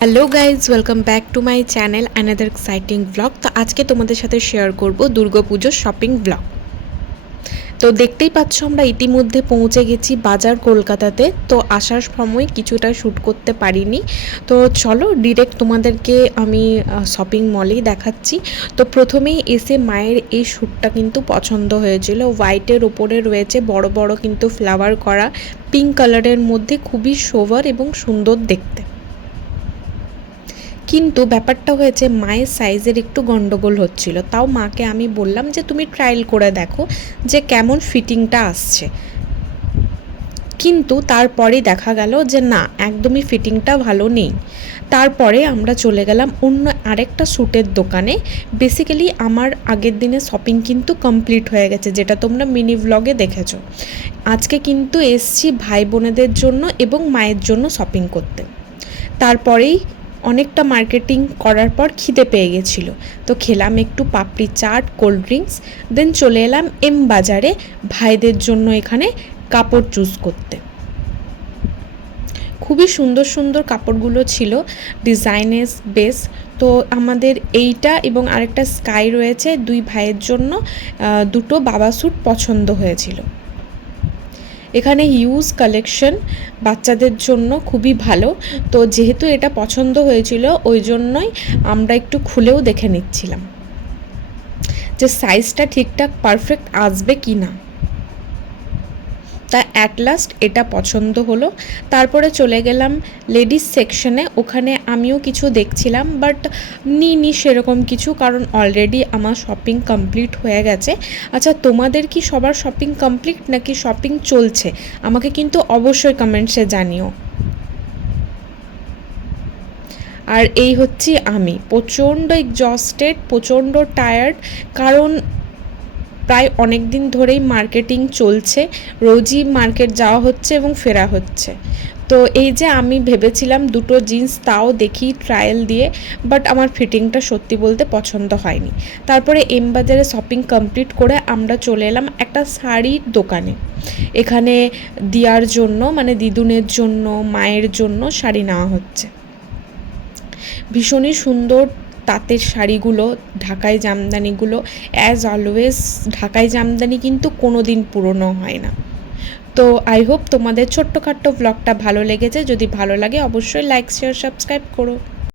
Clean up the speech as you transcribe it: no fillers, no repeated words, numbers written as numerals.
Hello guys, welcome back to my channel another exciting blog. তো আজকে তোমাদের সাথে শেয়ার করব দুর্গাপুজোর শপিং ব্লগ। তো দেখতেই পাচ্ছ আমরা ইতিমধ্যে পৌঁছে গেছি বাজার কলকাতাতে। তো আসার সময় কিছুটা শ্যুট করতে পারিনি। তো চলো ডিরেক্ট তোমাদেরকে আমি শপিং মলেই দেখাচ্ছি। তো প্রথমেই এসে মায়ের এই শ্যুটটা কিন্তু পছন্দ হয়েছিল। হোয়াইটের ওপরে রয়েছে বড় বড় কিন্তু ফ্লাওয়ার করা, পিঙ্ক কালারের মধ্যে খুবই সোবার এবং সুন্দর দেখতে। কিন্তু ব্যাপারটা হয়েছে মায়ের সাইজের একটু গন্ডগোল হচ্ছিল। তাও মাকে আমি বললাম যে তুমি ট্রায়াল করে দেখো যে কেমন ফিটিংটা আসছে। কিন্তু তারপরেই দেখা গেল যে না, একদমই ফিটিংটা ভালো নেই। তারপরে আমরা চলে গেলাম অন্য আরেকটা স্যুটের দোকানে। বেসিক্যালি আমার আগের দিনে শপিং কিন্তু কমপ্লিট হয়ে গেছে, যেটা তোমরা মিনি ভ্লগে দেখেছো। আজকে কিন্তু এসছি ভাই বোনেদের জন্য এবং মায়ের জন্য শপিং করতে। তারপরেই অনেকটা মার্কেটিং করার পর খিদে পেয়ে গেছিলো, তো খেলাম একটু পাপড়ি চাট, কোল্ড ড্রিঙ্কস। দেন চলে এলাম এম বাজারে ভাইদের জন্য এখানে কাপড় চুজ করতে। খুবই সুন্দর সুন্দর কাপড়গুলো ছিল, ডিজাইনের বেস। তো আমাদের এইটা এবং আরেকটা স্কাই রয়েছে, দুই ভাইয়ের জন্য দুটো বাবা স্যুট পছন্দ হয়েছিল। এখানে হিউজ কালেকশন, বাচ্চাদের জন্য খুবই ভালো। তো যেহেতু এটা পছন্দ হয়েছিল ওই জন্যই আমরা একটু খুলেও দেখে নিচ্ছিলাম যে সাইজটা ঠিকঠাক পারফেক্ট আসবে কি না। তা অ্যাট লাস্ট এটা পছন্দ হলো। তারপরে চলে গেলাম লেডিস সেকশনে। ওখানে আমিও কিছু দেখছিলাম, বাট নিইনি সেরকম কিছু, কারণ অলরেডি আমার শপিং কমপ্লিট হয়ে গেছে। আচ্ছা, তোমাদের কি সবার শপিং কমপ্লিট নাকি শপিং চলছে? আমাকে কিন্তু অবশ্যই কমেন্টসে জানিও। আর এই হচ্ছি আমি, প্রচণ্ড এক্সজস্টেড, প্রচণ্ড টায়ার্ড, কারণ প্রায় অনেক দিন ধরেই মার্কেটিং চলছে, রোজই মার্কেট যাওয়া হচ্ছে এবং ফেরা হচ্ছে। তো এই যে আমি ভেবেছিলাম দুটো জিন্স, তাও দেখি ট্রায়াল দিয়ে, বাট আমার ফিটিংটা সত্যি বলতে পছন্দ হয়নি। তারপরে এম বাজারে শপিং কমপ্লিট করে আমরা চলে এলাম একটা শাড়ির দোকানে। এখানে দিয়ার জন্য, মানে দিদুনের জন্য, মায়ের জন্য শাড়ি নেওয়া হচ্ছে। ভীষণই সুন্দর তাঁতের শাড়িগুলো, ঢাকাই জামদানিগুলো। অ্যাজ অলওয়েজ ঢাকাই জামদানি কিন্তু কোনো দিন পুরনো হয় না। তো আই হোপ তোমাদের ছোট্টখাট্টো ব্লগটা ভালো লেগেছে। যদি ভালো লাগে অবশ্যই লাইক, শেয়ার, সাবস্ক্রাইব করো।